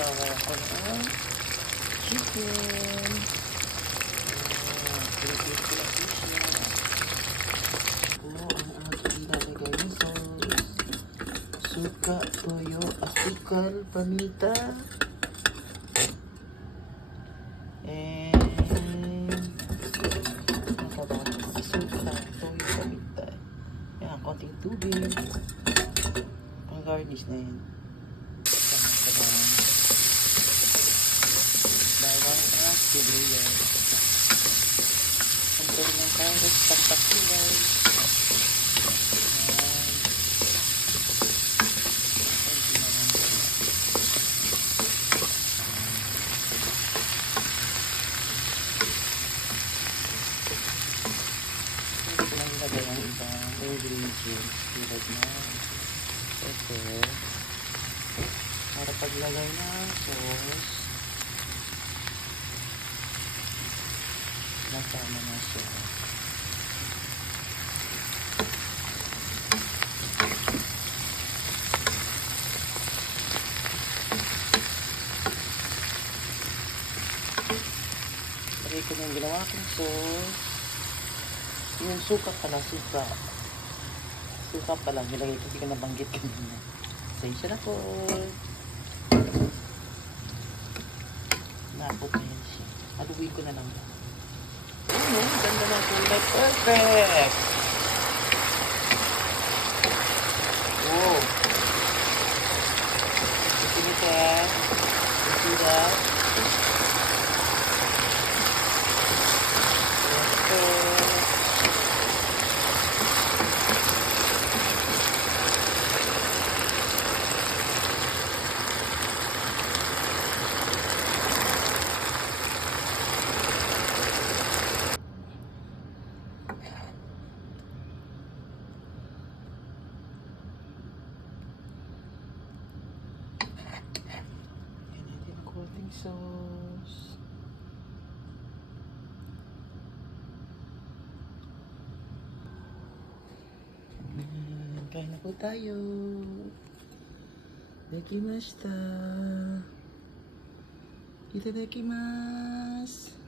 Magsasawa ako ng chicken. Pilipin ko lang po siya. Ang aking ilalagay ng sauce. Suka, toyo, asukal, paminta. Suka, toyo, paminta. Yan, konting tubig. Ang garnish na yan. Bawang at sibuyas. Ang pwede ng carrots, pampakilay. Ilagay ang ibang ingredients tulad na ito para paglagay ng sauce nasama na siya. Lagay ko na yung ginawa kong sauce. Yung suka pala, suka pala, nilagay ko, hindi ka nabanggit kanina. Pasensya na po. Napot na yan siya. Haluin ko na lang. Ganda na kulay. Perfect! Oh! You see that? Coating sauce. Kain na po tayo. Dekimashita. Itadakimasu.